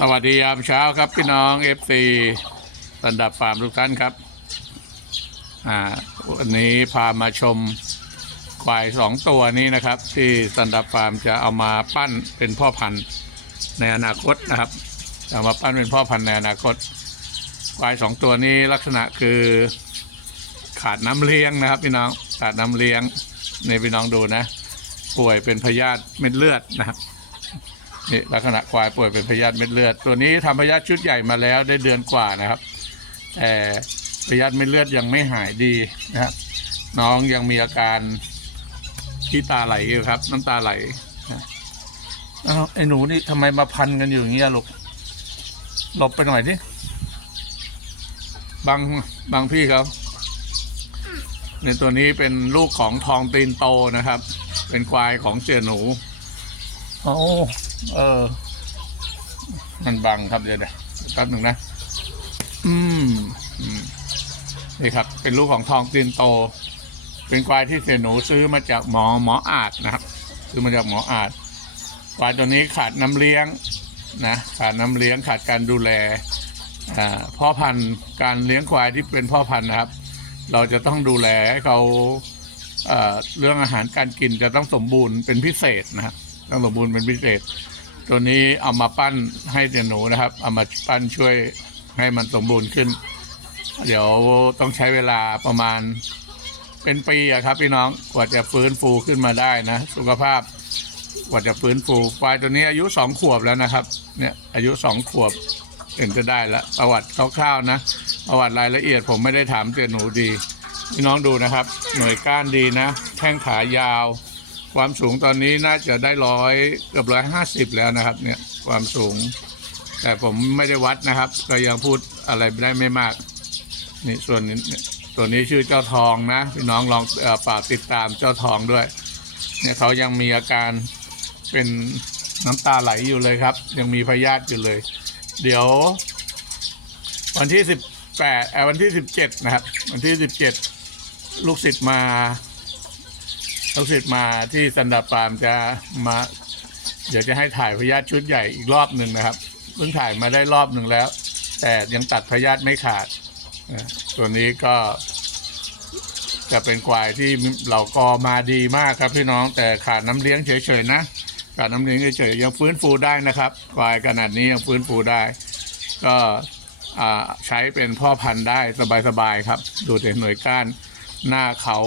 สวัสดียามเช้าครับพี่น้องเอฟซีสันดับฟาร์มทุกท่านครับ อ่า วันนี้พามาชมควายสองตัวนี้นะครับ ที่สันดับฟาร์มจะเอามาปั้นเป็นพ่อพันธุ์ในอนาคตนะครับเอามาปั้นเป็นพ่อพันธุ์ในอนาคต ควายสองตัวนี้ลักษณะคือขาดน้ำเลี้ยงนะครับพี่น้องขาดน้ำเลี้ยงในพี่น้องดูนะ ป่วยเป็นพยาธิเม็ดเลือดนะครับ นี่ลักษณะควายป่วยเป็นพยาธิเม็ดเลือด ตัวนี้ทำพยาธิชุดใหญ่มาแล้วได้เดือนกว่านะครับแต่พยาธิเม็ดเลือดยังไม่หายดีนะครับ น้องยังมีอาการที่ตาไหลอยู่ครับ น้ำตาไหลอ้าวไอ้หนูนี่ทำไมมาพันกันอยู่อย่างเงี้ยลูกหลบไปหน่อยดิบางบางพี่เขาในตัวนี้เป็นลูกของทองตีนโตนะครับ เป็นควายของเสียหนู โอ้เออ มันบังครับเดี๋ยวเดี๋ยวแป๊บหนึ่งนะอืมอืมนี่ครับ เป็นลูกของทองตีนโต เป็นควายที่เสียหนูซื้อมาจากหมอหมออาจนะครับ ซื้อมาจากหมออาจควายตัวนี้ขาดน้ำเลี้ยงนะขาดน้ำเลี้ยงขาดการดูแลพ่อพันธุ์การเลี้ยงควายที่เป็นพ่อพันธุ์นะครับ เราจะต้องดูแลให้เขาเรื่องอาหารการกินจะต้องสมบูรณ์เป็นพิเศษนะครับ ต้องสมบูรณ์เป็นพิเศษ ตัวนี้เอามาปั้นให้เดหนูนะครับ เอามาปั้นช่วยให้มันสมบูรณ์ขึ้น เดี๋ยวต้องใช้เวลาประมาณเป็นปีอะครับ พี่น้องกว่าจะฟื้นฟูขึ้นมาได้นะ สุขภาพกว่าจะฟื้นฟูควายตัวนี้อายุสองขวบแล้วนะครับ เนี่ยอายุสองขวบถึงจะได้ละประวัติคร่าวๆนะประวัติรายละเอียดผมไม่ได้ถามเตียหนูดี พี่น้องดูนะครับ หน่วยก้านดีนะ แข้งขายาว ความสูงตอนนี้น่าจะได้ร้อยเกือบร้อยห้าสิบแล้วนะครับ เนี่ยความสูง แต่ผมไม่ได้วัดนะครับ ก็ยังพูดอะไรไม่ได้ไม่มาก นี่ส่วนนี้ตัวนี้ชื่อเจ้าทองนะพี่น้องลองฝากติดตามเจ้าทองด้วย เนี่ยเขายังมีอาการเป็นน้ำตาไหลอยู่เลยครับ ยังมีพยาธิอยู่เลย เดี๋ยว วันที่สิบแปดวันที่สิบเจ็ดนะครับ วันที่สิบเจ็ดลูกศิษย์มา ลูกศิษย์มาที่สันดาฟามจะมาเดี๋ยวจะให้ถ่ายพยาธิชุดใหญ่อีกรอบหนึ่งนะครับเพิ่งถ่ายมาได้รอบหนึ่งแล้ว แต่ยังตัดพยาธิไม่ขาดตัวนี้ก็ จะเป็นควายที่เราก็มาดีมากครับพี่น้องแต่ขาดน้ำเลี้ยงเฉยๆนะขาดน้ำเลี้ยงเฉยๆยังฟื้นฟูได้นะครับควายขนาดนี้ยังฟื้นฟูได้ ก็ใช้เป็นพ่อพันธุ์ได้สบายๆครับ ดูแต่หน่วยก้านหน้าเขา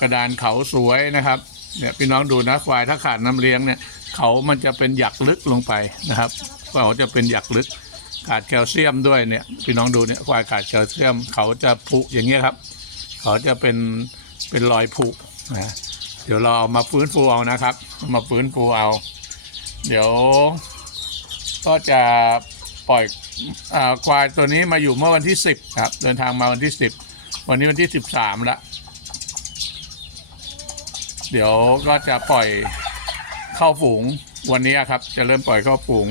กระดานเขาสวยนะครับเนี่ยพี่น้องดูนะควายถ้าขาดน้ำเลี้ยงเนี่ยเขามันจะเป็นหยักลึกลงไปนะครับเขาจะเป็นหยักลึกขาดแคลเซียมด้วยเนี่ยพี่น้องดูเนี่ยควายขาดแคลเซียม เขาจะผุอย่างเงี้ยครับ เขาจะเป็นเป็นรอยผุนะเดี๋ยวเราเอามาฟื้นฟูเอานะครับ มาฟื้นฟูเอา เดี๋ยว ก็จะปล่อยอควายตัวนี้มาอยู่เมื่อวันที่สิบครับ เดินทางมาวันที่สิบวันนี้วันที่สิบสามละ เดี๋ยวก็จะปล่อยเข้าฝูงวันนี้ครับ จะเริ่มปล่อยเข้าฝูง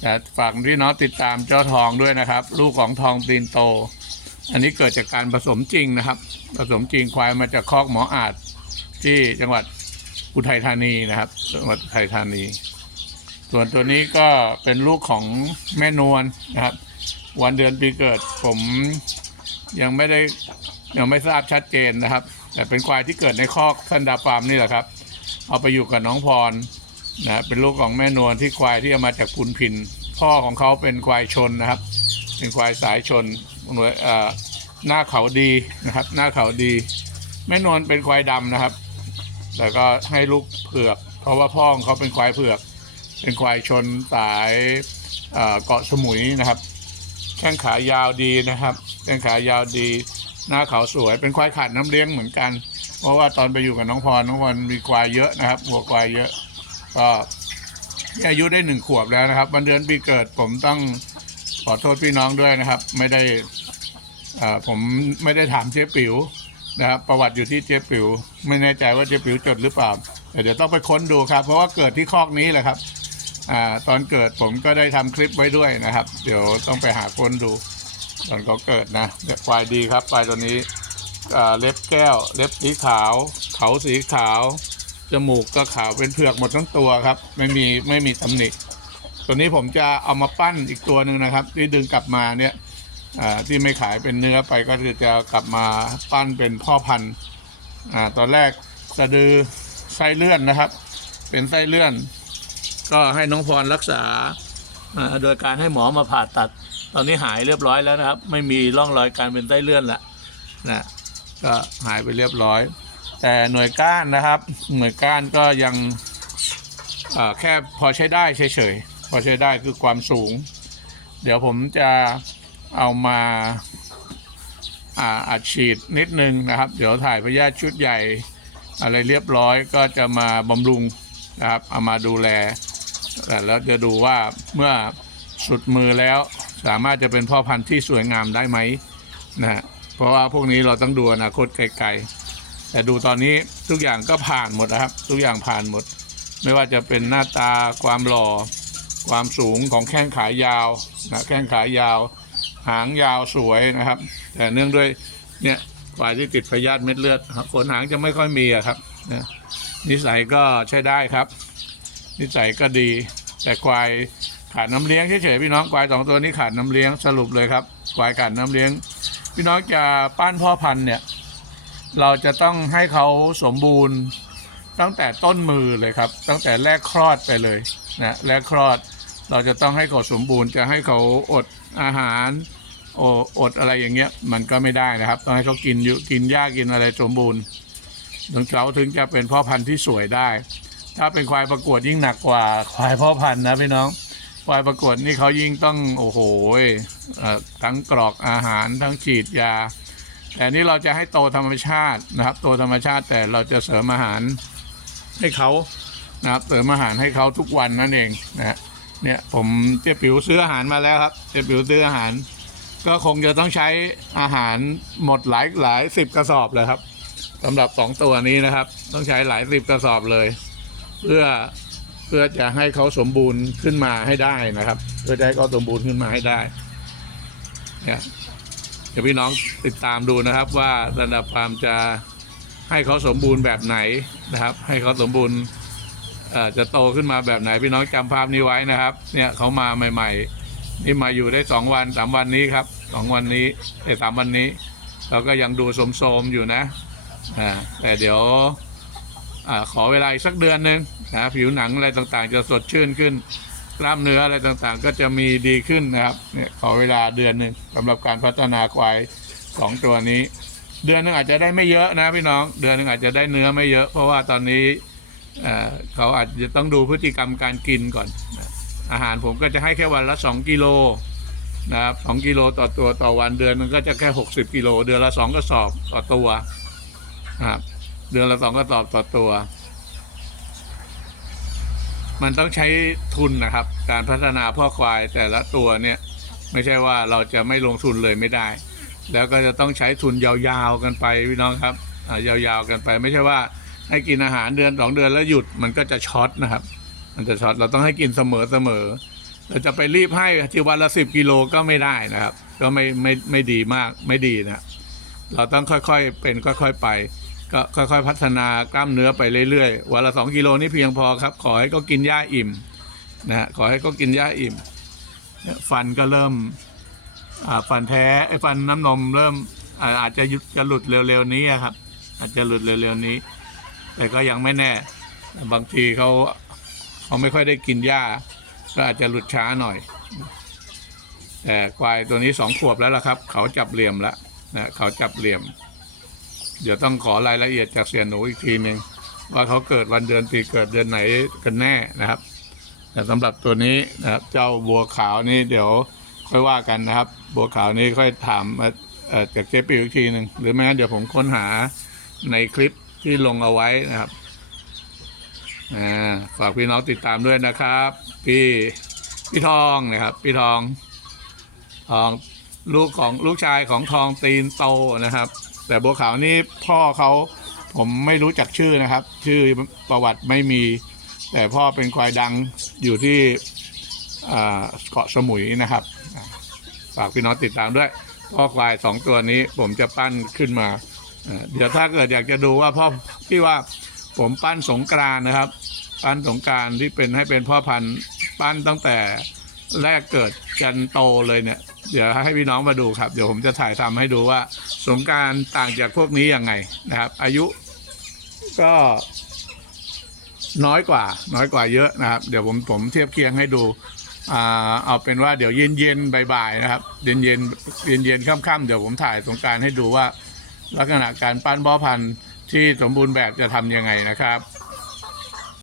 แต่ฝากพี่น้องติดตามเจ้าทองด้วยนะครับ ลูกของทองตีนโต อันนี้เกิดจากการผสมจริงนะครับ ผสมจริงควายมาจากคอกหมออาจที่จังหวัดอุทัยธานีนะครับจังหวัดอุทัยธานี ส่วนตัวนี้ก็เป็นลูกของแม่นวลนะครับ วันเดือนปีเกิดผมยังไม่ได้ยังไม่ทราบชัดเจนนะครับ แต่เป็นควายที่เกิดในคอกสันดาฟาร์มนี่แหละครับ เอาไปอยู่กับน้องพรนะเป็นลูกของแม่นวลที่ควายที่เอามาจากพุนพิน พ่อของเขาเป็นควายชนนะครับ เป็นควายสายชนหน่วยหน้าเขาดีนะครับ หน้าเขาดี แม่นวลเป็นควายดำนะครับแต่ก็ให้ลูกเผือก เพราะว่าพ่อของเขาเป็นควายเผือก เป็นควายชนสายเกาะสมุยนะครับแข้งขายาวดีนะครับแข้งขายาวดี หน้าเขาสวย เป็นควายขาดน้ำเลี้ยงเหมือนกัน เพราะว่าตอนไปอยู่กับน้องพรน้องพรมีควายเยอะนะครับวัวควายเยอะก็อายุได้หนึ่งขวบแล้วนะครับ วันเดือนปีเกิดผมต้องขอโทษพี่น้องด้วยนะครับ ไม่ได้อ่อผมไม่ได้ถามเจ๊ปิ๋วนะครับประวัติอยู่ที่เจ๊ปิ๋วไม่แน่ใจว่าเจ๊ปิ๋วจดหรือเปล่าแต่เดี๋ยวต้องไปค้นดูครับ เพราะว่าเกิดที่คอกนี้แหละครับอ่าตอนเกิดผมก็ได้ทำคลิปไว้ด้วยนะครับ เดี๋ยวต้องไปหาคนดู ตอนเขาเกิดนะเนี่ยควายดีครับควายตัวนี้เล็บแก้ว เล็บสีขาว เขาสีขาว จมูกก็ขาวเป็นเผือกหมดทั้งตัวครับ ไม่มีไม่มีตำหนิตัวนี้ผมจะเอามาปั้นอีกตัวหนึ่งนะครับ ที่ดึงกลับมาเนี่ยที่ไม่ขายเป็นเนื้อไปก็คือจะกลับมาปั้นเป็นพ่อพันธุ์ตอนแรกสะดือไส้เลื่อนนะครับ เป็นไส้เลื่อน ก็ให้น้องพรรักษาโดยการให้หมอมาผ่าตัด ตอนนี้หายเรียบร้อยแล้วนะครับ ไม่มีร่องรอยการเป็นไส้เลื่อนละนะก็หายไปเรียบร้อย แต่หน่วยก้านนะครับ หน่วยก้านก็ยังแค่พอใช้ได้เฉยๆพอใช้ได้คือความสูง เดี๋ยวผมจะเอามาอาัดฉีดนิดนึงนะครับ เดี๋ยวถ่ายพยาธิชุดใหญ่อะไรเรียบร้อยก็จะมาบำรุงนะครับเอามาดูแลแล้วจะดูว่าเมื่อสุดมือแล้ว สามารถจะเป็นพ่อพันธุ์ที่สวยงามได้ไหมนะฮะเพราะว่าพวกนี้เราต้องดูอนาคตไกลๆ แต่ดูตอนนี้ทุกอย่างก็ผ่านหมดนะครับ ทุกอย่างผ่านหมด ไม่ว่าจะเป็นหน้าตาความหล่อ ความสูงของแข้งขายาวนะแข้งขายาว หางยาวสวยนะครับ แต่เนื่องด้วยเนี่ยฝ่ายที่ติดพยาธิเม็ดเลือดครับขนหางจะไม่ค่อยมีอะครับนะนิสัยก็ใช้ได้ครับ นิสัยก็ดีแต่ควาย ขาดน้ำเลี้ยงเฉยๆพี่น้องควายสองตัวนี้ขาดน้ำเลี้ยงสรุปเลยครับควายขาดน้ำเลี้ยง พี่น้องจะป้านพ่อพันธุ์เนี่ย เราจะต้องให้เขาสมบูรณ์ตั้งแต่ต้นมือเลยครับ ตั้งแต่แรกคลอดไปเลยนะแรกคลอด เราจะต้องให้เขาสมบูรณ์ จะให้เขาอดอาหารออดอะไรอย่างเงี้ย มันก็ไม่ได้นะครับ ต้องให้เขากินอยู่กินหญ้ากินอะไรสมบูรณ์ถึงเขาถึงจะเป็นพ่อพันธุ์ที่สวยได้ ถ้าเป็นควายประกวดยิ่งหนักกว่าควายพ่อพันธุ์นะพี่น้อง วายประกวดนี่เขายิ่งต้องโอ้โหทั้งกรอกอาหารทั้งฉีดยา แต่นี่เราจะให้โตธรรมชาตินะครับ โตธรรมชาติแต่เราจะเสริมอาหารให้เขานะครับเสริมอาหารให้เขาทุกวันนั่นเองนะเนี่ยผมเจ๊ปิ๋วซื้ออาหารมาแล้วครับเจ๊ปิ๋วซื้ออาหาร ก็คงจะต้องใช้อาหารหมดหลายหลายสิบกระสอบเลยครับสำหรับสองตัวนี้นะครับ ต้องใช้หลายสิบกระสอบเลย เพื่อ พื่อจะให้เขาสมบูรณ์ขึ้นมาให้ได้นะครับ เพื่อจะให้เขาสมบูรณ์ขึ้นมาให้ได้เนี่ยเดี๋ยวพี่น้องติดตามดูนะครับ ว่าระดับความจะให้เขาสมบูรณ์แบบไหนนะครับ ให้เขาสมบูรณ์จะโตขึ้นมาแบบไหนพี่น้องจำภาพนี้ไว้นะครับ เนี่ยเขามาใหม่ ๆ นี่มาอยู่ได้สองวันสามวันนี้ครับสองวันนี้ไอ้สามวันนี้ เราก็ยังดูโสมๆอยู่นะอ่าแต่เดี๋ยว อขอเวลาอีกสักเดือนหนึ่งนะผิวหนังอะไรต่างๆ จะสดชื่นขึ้นกล้ามเนื้ออะไรต่างๆ ก็จะมีดีขึ้นนะครับเนี่ยขอเวลาเดือนหนึ่งสำหรับการพัฒนาควายสองตัวนี้ เดือนหนึ่งอาจจะได้ไม่เยอะนะพี่น้อง เดือนหนึ่งอาจจะได้เนื้อไม่เยอะ เพราะว่าตอนนี้เขาอาจจะต้องดูพฤติกรรมการกินก่อน อาหารผมก็จะให้แค่วันละสองกิโลนะครับสองกิโลต่อตัวต่อวันเดือนมันก็จะแค่หกสิบกิโล เดือนละสองกระสอบต่อตัวนะครับ เดือนละสองกระสอบต่อตัว มันต้องใช้ทุนนะครับ การพัฒนาพ่อควายแต่ละตัวเนี่ย ไม่ใช่ว่าเราจะไม่ลงทุนเลยไม่ได้ แล้วก็จะต้องใช้ทุนยาวๆกันไปพี่น้องครับอ่ายาวๆกันไป ไม่ใช่ว่า ให้กินอาหารเดือนสองเดือนแล้วหยุดมันก็จะช็อตนะครับ มันจะช็อตเราต้องให้กินเสมอเสมอเราจะไปรีบให้ทีวันละสิบกิโลก็ไม่ได้นะครับ ก็ไม่ไม่ไม่ดีมากไม่ดีนะเราต้องค่อยๆเป็นค่อย ๆไป ก็ค่อยๆ พัฒนากล้ามเนื้อไปเรื่อยๆ วันละสองกิโลนี่เพียงพอครับ ขอให้เขากินหญ้าอิ่มนะฮะขอให้เขากินหญ้าอิ่ม ฟันก็เริ่มฟันแท้ไอ้ฟันน้ำนมเริ่มอาจจะหยุดจะหลุดเร็วๆนี้ครับ อาจจะหลุดเร็วๆนี้ แต่ก็ยังไม่แน่ บางทีเขาเขาไม่ค่อยได้กินหญ้า ก็อาจจะหลุดช้าหน่อย แต่ควายตัวนี้สองขวบแล้วล่ะครับ เขาจับเหลี่ยมแล้วนะเขาจับเหลี่ยม เดี๋ยวต้องขอรายละเอียดจากเสียหนูอีกทีหนึ่งว่าเขาเกิดวันเดือนปีเกิดเดือนไหนกันแน่นะครับ แต่สำหรับตัวนี้นะครับ เจ้าบัวขาวนี่เดี๋ยวค่อยว่ากันนะครับ บัวขาวนี่ค่อยถามจากเจ๊ปิวอีกทีหนึ่งหรือไม่งั้นเดี๋ยวผมค้นหาในคลิปที่ลงเอาไว้นะครับฝากพี่น้องติดตามด้วยนะครับ พี่พี่ทองนะครับ พี่ทองทองลูกของลูกชายของทองตีนโตนะครับ แต่บัวขาวนี่พ่อเขาผมไม่รู้จักชื่อนะครับ ชื่อประวัติไม่มี แต่พ่อเป็นควายดังอยู่ที่เกาะสมุยนะครับฝากพี่น้องติดตามด้วย พ่อควายสองตัวนี้ผมจะปั้นขึ้นมาเดี๋ยวถ้าเกิดอยากจะดูว่าพ่อที่ว่าผมปั้นสงกรานนะครับ ปั้นสงกรารที่เป็นให้เป็นพ่อพันธุ์ปั้นตั้งแต่แรกเกิดจนโตเลยเนี่ย เดี๋ยวให้พี่น้องมาดูครับ เดี๋ยวผมจะถ่ายทำให้ดูว่า สงการต่างจากพวกนี้ยังไงนะครับ อายุก็น้อยกว่า น้อยกว่าเยอะนะครับ เดี๋ยวผมผมเทียบเคียงให้ดูอ่าเอาเป็นว่าเดี๋ยวเย็นเย็นๆบ่ายๆนะครับ เย็นเย็นเย็นเย็นค่ำๆเดี๋ยวผมถ่ายสงการให้ดูว่า ลักษณะการปั้นบ่อพันธุ์ที่สมบูรณ์แบบจะทำยังไงนะครับ